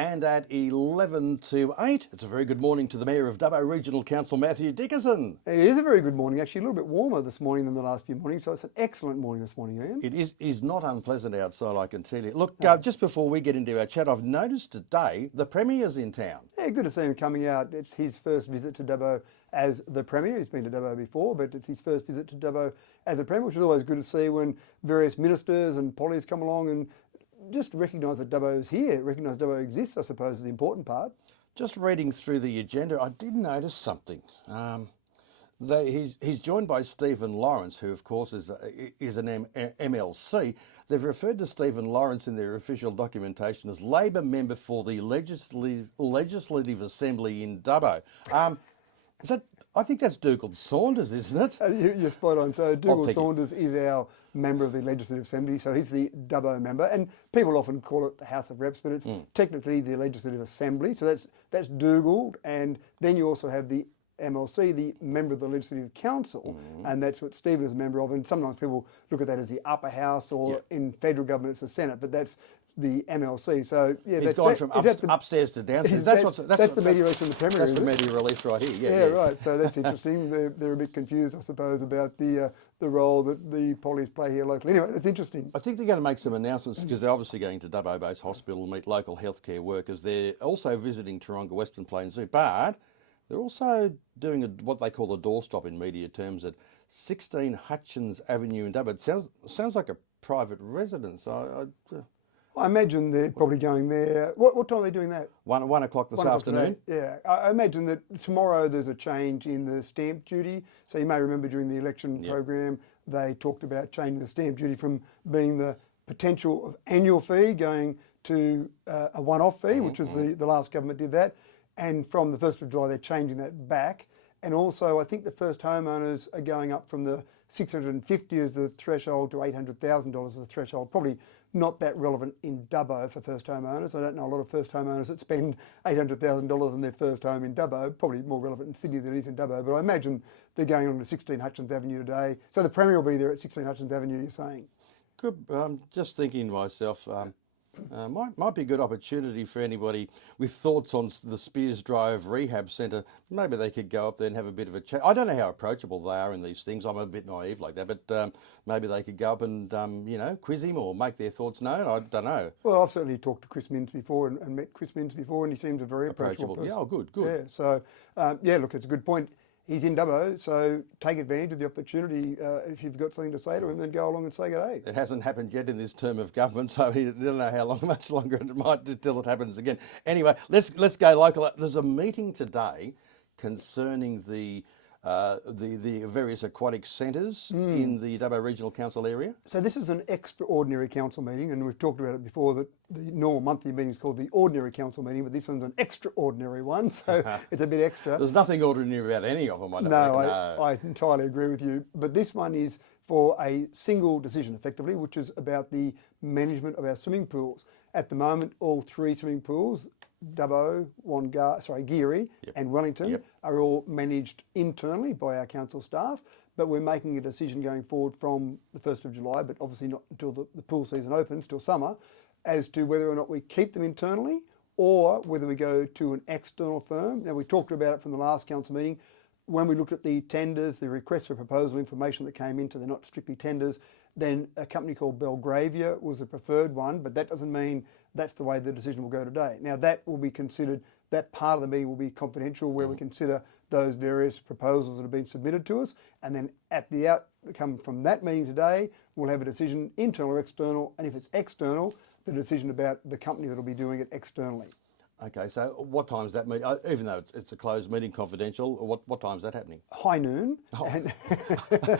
And at 11 to 8, it's a very good morning to the Mayor of Dubbo Regional Council, Matthew Dickerson. It is a very good morning, actually a little bit warmer this morning than the last few mornings, so it's an excellent morning this morning, Ian. It is not unpleasant outside, I can tell you. Look, just before we get into our chat, I've noticed today the Premier's in town. Yeah, good to see him coming out. It's his first visit to Dubbo as the Premier. He's been to Dubbo before, but it's his first visit to Dubbo as a Premier, which is always good to see when various ministers and pollies come along and just recognise that Dubbo's here, recognise Dubbo exists, I suppose, is the important part. Just reading through the agenda, I did notice something. He's joined by Stephen Lawrence, who of course is an MLC. They've referred to Stephen Lawrence in their official documentation as Labor member for the Legislative Assembly in Dubbo. I think that's Dougal Saunders, isn't it? You're spot on. So Dougal Saunders is our member of the Legislative Assembly, so he's the Dubbo member, and people often call it the House of Reps, but it's technically the Legislative Assembly. So that's Dougal, and then you also have the MLC, the member of the Legislative Council, and that's what Stephen is a member of. And sometimes people look at that as the upper house, or in federal government it's the Senate, but that's the MLC. So yeah, he's gone from upstairs to downstairs. That's the media release from the Premier. That's the media release right here. Yeah, right. So that's interesting. They're a bit confused, I suppose, about the role that the pollies play here locally. Anyway, it's interesting. I think they're going to make some announcements because they're obviously going to Dubbo Base Hospital and meet local healthcare workers. They're also visiting Taronga Western Plains Zoo, but they're also doing what they call a doorstop in media terms at 16 Hutchins Avenue in Dubbo. It sounds like a private residence. I imagine they're probably going there. What time are they doing that? 1 o'clock this afternoon. Yeah, I imagine that tomorrow there's a change in the stamp duty. So you may remember during the election program, they talked about changing the stamp duty from being the potential of annual fee going to a one-off fee, which was the last government did that. And from the 1st of July, they're changing that back. And also, I think the first homeowners are going up from the $650 as the threshold to $800,000 as the threshold. Probably not that relevant in Dubbo for first homeowners. I don't know a lot of first homeowners that spend $800,000 on their first home in Dubbo. Probably more relevant in Sydney than it is in Dubbo. But I imagine they're going on to 16 Hutchins Avenue today. So the Premier will be there at 16 Hutchins Avenue, you're saying? Good. I'm just thinking to myself, might be a good opportunity for anybody with thoughts on the Spears Drive Rehab Centre. Maybe they could go up there and have a bit of a chat. I don't know how approachable they are in these things. I'm a bit naive like that, but maybe they could go up and quiz him or make their thoughts known. I don't know. Well, I've certainly talked to Chris Minns before and met Chris Minns before, and he seems a very approachable person. Yeah, oh, good. Yeah, so look, it's a good point. He's in Dubbo, so take advantage of the opportunity. If you've got something to say to him, then go along and say good day. It hasn't happened yet in this term of government, so he don't know how long, much longer it might till it happens again. Anyway, let's go local. There's a meeting today concerning the various aquatic centres in the Dubbo Regional Council area. So this is an extraordinary council meeting, and we've talked about it before, that the normal monthly meeting is called the ordinary council meeting, but this one's an extraordinary one, so it's a bit extra. There's nothing ordinary about any of them, I don't No, I entirely agree with you, but this one is for a single decision, effectively, which is about the management of our swimming pools. At the moment, all 3 swimming pools, Dubbo, Geary and Wellington, are all managed internally by our council staff, but we're making a decision going forward from the 1st of July, but obviously not until the pool season opens, till summer, as to whether or not we keep them internally or whether we go to an external firm. Now, we talked about it from the last council meeting. When we looked at the tenders, the request for proposal information that came into, they're not strictly tenders, then a company called Belgravia was the preferred one, but that doesn't mean that's the way the decision will go today. Now, that will be considered, that part of the meeting will be confidential, where we consider those various proposals that have been submitted to us, and then at the outcome from that meeting today, we'll have a decision, internal or external, and if it's external, the decision about the company that will be doing it externally. Okay, so what time is that meeting? Even though it's a closed meeting, confidential, what time is that happening? High noon. Oh.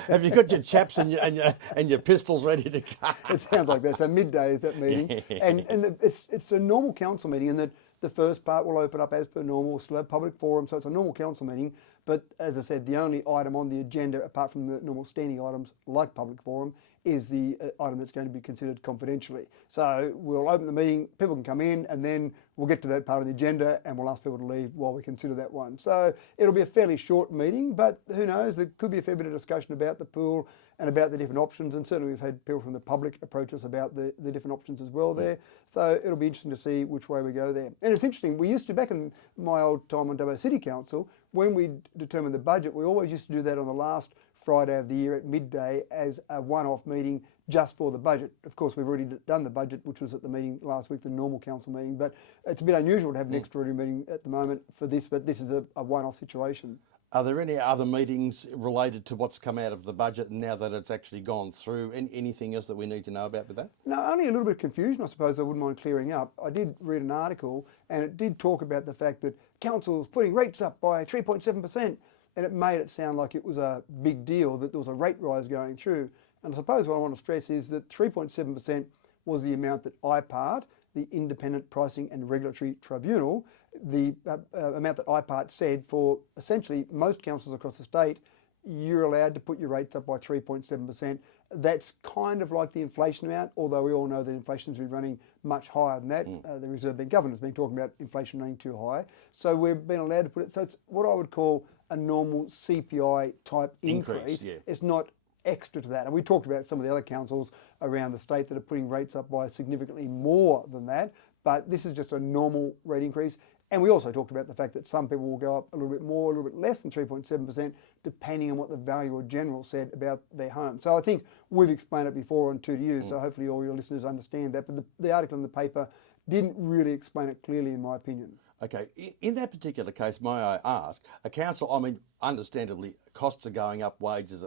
Have you got your chaps and your pistols ready to go? It sounds like that. So midday is that meeting, and it's a normal council meeting, in that the first part will open up as per normal, still have public forum, so it's a normal council meeting. But as I said, the only item on the agenda, apart from the normal standing items like public forum, is the item that's going to be considered confidentially. So we'll open the meeting, people can come in, and then we'll get to that part of the agenda and we'll ask people to leave while we consider that one. So it'll be a fairly short meeting, but who knows, there could be a fair bit of discussion about the pool and about the different options. And certainly we've had people from the public approach us about the different options as well there. So it'll be interesting to see which way we go there. And it's interesting, we used to, back in my old time on Dubbo City Council, when we determined the budget, we always used to do that on the last Friday of the year at midday as a one-off meeting just for the budget. Of course, we've already done the budget, which was at the meeting last week, the normal council meeting, but it's a bit unusual to have an extraordinary meeting at the moment for this, but this is a one-off situation. Are there any other meetings related to what's come out of the budget now that it's actually gone through? Anything else that we need to know about with that? No, only a little bit of confusion, I suppose, I wouldn't mind clearing up. I did read an article and it did talk about the fact that council's putting rates up by 3.7%, and it made it sound like it was a big deal that there was a rate rise going through. And I suppose what I want to stress is that 3.7% was the amount that IPART, the Independent Pricing and Regulatory Tribunal, the amount that IPART said for essentially most councils across the state, you're allowed to put your rates up by 3.7%. That's kind of like the inflation amount, although we all know that inflation's been running much higher than that. The Reserve Bank Governor's been talking about inflation running too high. So we've been allowed to put it, so it's what I would call a normal CPI type increase. Yeah. It's not extra to that. And we talked about some of the other councils around the state that are putting rates up by significantly more than that, but this is just a normal rate increase. And we also talked about the fact that some people will go up a little bit more, a little bit less than 3.7%, depending on what the valuer general said about their home. So I think we've explained it before on 2DU, so hopefully all your listeners understand that. But the article in the paper didn't really explain it clearly, in my opinion. Okay, in that particular case, may I ask, a council, I mean, understandably, costs are going up, wages,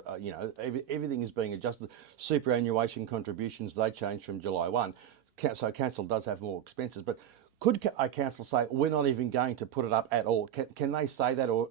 everything is being adjusted. Superannuation contributions, they change from July 1. So council does have more expenses, but could a council say, we're not even going to put it up at all? Can they say that, or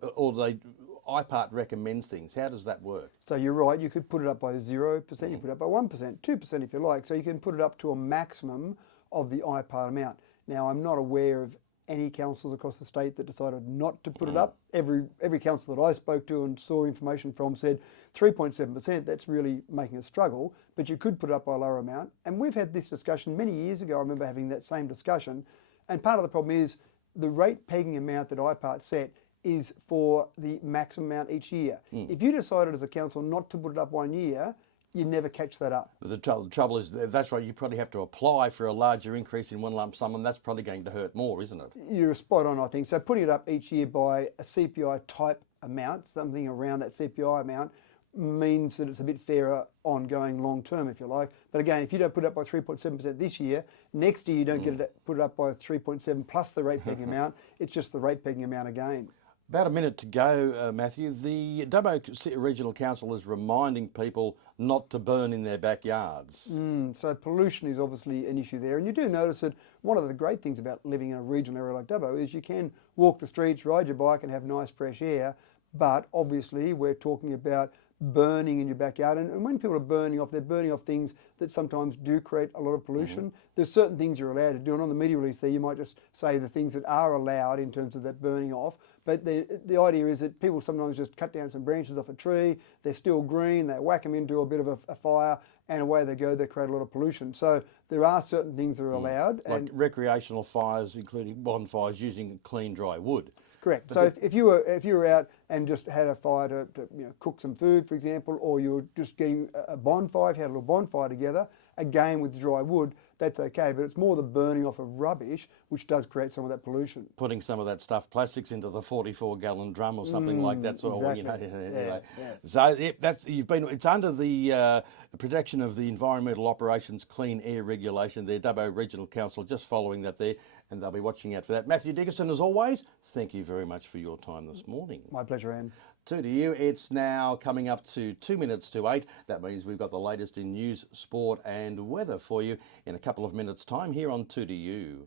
IPART recommends things? How does that work? So you're right, you could put it up by 0%, you put it up by 1%, 2% if you like. So you can put it up to a maximum of the IPART amount. Now, I'm not aware of any councils across the state that decided not to put it up. Every council that I spoke to and saw information from said 3.7%, that's really making a struggle, but you could put it up by a lower amount. And we've had this discussion many years ago. I remember having that same discussion. And part of the problem is the rate pegging amount that IPART set is for the maximum amount each year. If you decided as a council not to put it up 1 year, you never catch that up. The trouble is, that's right, you probably have to apply for a larger increase in one lump sum, and that's probably going to hurt more, isn't it? You're spot on, I think. So putting it up each year by a CPI type amount, something around that CPI amount, means that it's a bit fairer ongoing long term, if you like. But again, if you don't put it up by 3.7% this year, next year you don't get it put it up by 3.7 plus the rate pegging amount. It's just the rate pegging amount again. About a minute to go, Matthew. The Dubbo Regional Council is reminding people not to burn in their backyards. So pollution is obviously an issue there. And you do notice that one of the great things about living in a regional area like Dubbo is you can walk the streets, ride your bike and have nice fresh air. But obviously we're talking about burning in your backyard, and when people are burning off, they're burning off things that sometimes do create a lot of pollution. There's certain things you're allowed to do, and on the media release there you might just say the things that are allowed in terms of that burning off, but the idea is that people sometimes just cut down some branches off a tree, they're still green, they whack them into a bit of a fire, and away they go, they create a lot of pollution. So there are certain things that are allowed. Like recreational fires, including bonfires, using clean dry wood. Correct. But so if you were out and just had a fire to cook some food, for example, or you were just getting a bonfire, if you had a little bonfire together, again with dry wood, that's okay. But it's more the burning off of rubbish which does create some of that pollution. Putting some of that stuffed plastics into the 44-gallon drum or something like that. Sort of, exactly. Anyway. Yeah. So it's under the protection of the Environmental Operations Clean Air Regulation. The Dubbo Regional Council just following that there, and they'll be watching out for that. Matthew Dickerson, as always, thank you very much for your time this morning. My pleasure, Anne. 2DU, it's now coming up to 2 minutes to 8. That means we've got the latest in news, sport and weather for you in a couple of minutes' time here on 2DU.